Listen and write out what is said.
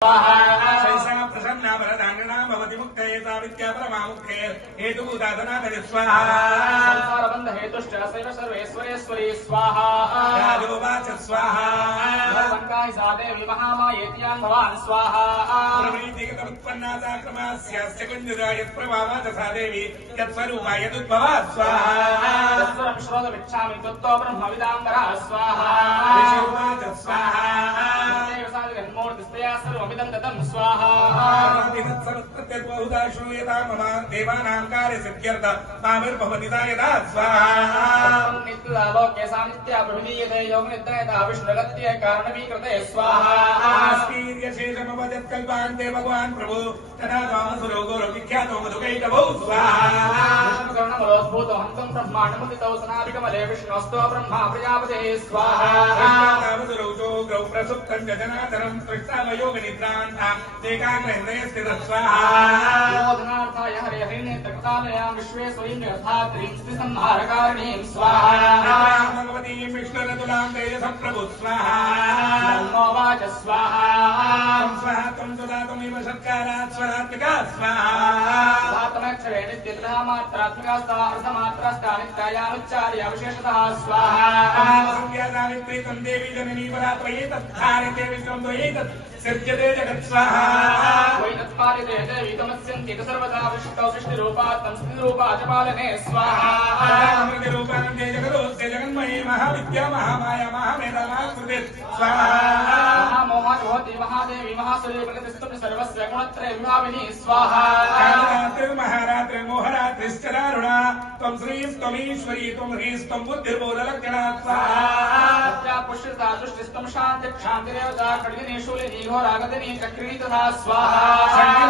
प्रसन्ना वरदांगना भवति मुक्ते सावित्र्या परमामुखे हेतुभूताधनाधरि स्वाहा संसारबन्ध हेतुश्च सर्वेश्वरेश्वरी स्वाहा राजोवाच स्वाहा भगवन्काहि सा देवी महामायेत्यां भवान् स्वाहा प्रवृत्तिगतमुत्पन्ना साक्रमास्यास्य कुञ्जरा यत्प्रभावाच सा देवी यत्स्वरूपा यदुद्भवा स्वाहा तत्स्वरं श्रोतुमिच्छामि त्वत्तो ब्रह्मविदाम्बरा स्वाहा ऋषिर्वाच स्वाहा मूर्तिस्तया सर्वमिदं दत्तं स्वाहा बहुधा श्रूयता मम देवानां कार्यसिद्ध्यर्थ माविर्भवनिता यदा स्वाहा नित्यलोके सा नित्या प्रभुदीयते योगनिद्रयता विष्णुगत्ये कारणवीकृते स्वाहा शेषमवजत्कल्पान्ते भगवान् प्रभु तदा वामसुरो गौरविख्यातो मधुकैटभौ स्वाहा विष्णुकर्णमलोद्भूतो हन्तं ब्रह्माण्डमुदितौ सनादिकमले विष्णोस्तो ब्रह्मा प्रजापते स्वाहा गौ प्रसुप्तं जनातरं तृष्णावयोगनिद्रान्ता एकाग्रहेन्द्रिये स्थितः स्वाहा योधनार्थाय हरे हरिनेत्रकृतालयां विश्वे स्वयं स्थितंहारकारिणीं स्वाहा भगवतीं विष्णुरतुलां तेजसं प्रभु स्वाहा नमो वाच स्वाहा स्वाहा त्वं सुदातुमिव सत्कारात् स्वरात्मिका स्वाहा धातुमक्षरे नित्यतः मात्रात्मिकास्ता अर्धमात्रास्ता नित्यायामुच्चार्य विशेषतः स्वाहा संज्ञा सावित्री त्वं देवी जननी परात्वयि तद्धारिते विश्वं त्वयि तत् सृज्यते जगत् स्वाहा वै तत्पालिते देवी तमस्यन्ति सर्वदा विष्टौ सृष्टिरूपात् तं स्थितिरूपा च पालने स्वाहा अमृतरूपानं ते जगदोऽस्य जगन्मयी महाविद्या महामाया महामेधा महाकृते स्वाहा महामोहात् भवति महादेवी महासुरे प्रतिष्ठितं सर्वस्य गुणत्रय विभाविनी स्वाहा महारात्रिर्मोहरात्रिश्च दारुणा त्वं श्रीं त्वमीश्वरी त्वं ह्रीं त्वं बुद्धिर्बोधलक्षणा स्वाहा पुष्टिता दृष्टिस्तं शान्तिक्षान्तिरेवता खड्गिनी शूलिनी घोरागदिनी चक्रिणी तथा स्वाहा